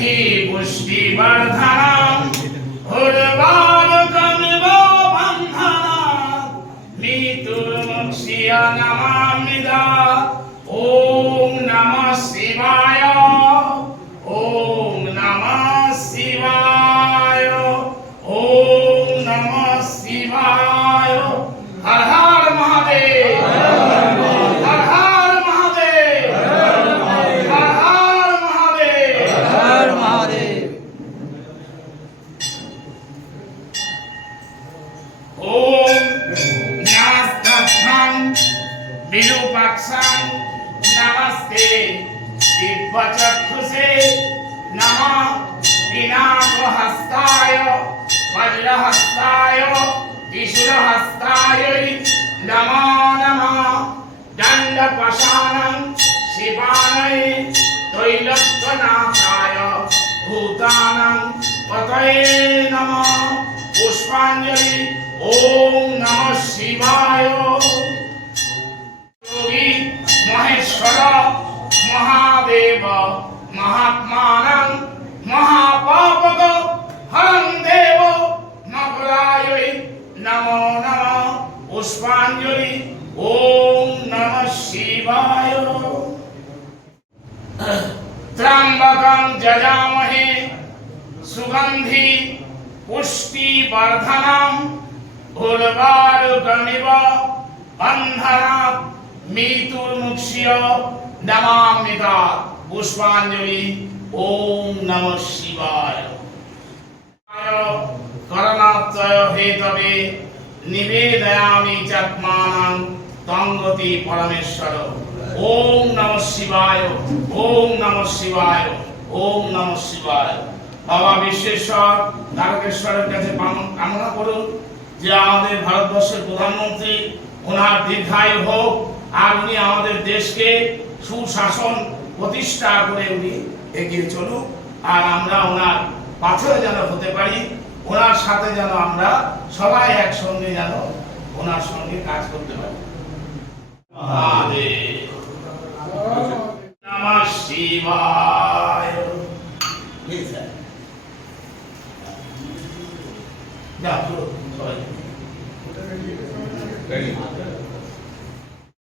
सुगंधि पुष्टिवर्धनम् उर्वारुकमिव बन्धनात् मृत्युर्मुक्ष्य नमाम्यदा। ॐ नमः शिवाय, ॐ नमः शिवाय, ॐ नमः शिवाय। हर हर महादेव, हर हर महादेव, हर हर महादेव, हर महादेव। ॐ न्यास्तस्थं विरूपाक्षं नमस्ते दिव्यचक्षुषे नमः पिनाकहस्ताय वज्रहस्ताय त्रिशूलहस्ताय नमो नमः। दण्डपाशानं शिवाय त्रैलोक्यनाथाय भूतानां पतये नमः। पुष्पाञ्जलि ॐ नमः शिवाय। योगी महेश्वर महादेव महात्मानं महापापक हरं देव मकराय नमो नमः। पुष्पाञ्जलि ॐ नमः शिवाय। त्र्यंबकं यजामहे सुगंधि पुष्टिवर्धनम् उर्वारुकमिव बन्धनात् मृत्युर्मुक्ष्य नमाम्यदा। पुष्पाञ्जलि ॐ नमः शिवाय। करणात्तय हेतवे निवेदयामि चात्मानं तंगति परमेश्वर। ओम नमः शिवाय, ओम नमः शिवाय, ओम नमः शिवाय। बाबा विश्वेश्वर तारकेश्वरेর কাছে কামনা করুন যে আমাদের ভারতবর্ষের প্রধানমন্ত্রী ওনার দীর্ঘায়ু হোক আর উনি আমাদের দেশকে সুশাসন প্রতিষ্ঠা করে উনি এগিয়ে চলুক আর আমরা ওনার পাথরে যেন হতে পারি, ওনার সাথে যেন আমরা সবাই একসঙ্গে যেন ওনার সঙ্গে কাজ করতে পারি। মহাদেব নমঃ শিবায়। যা সবাই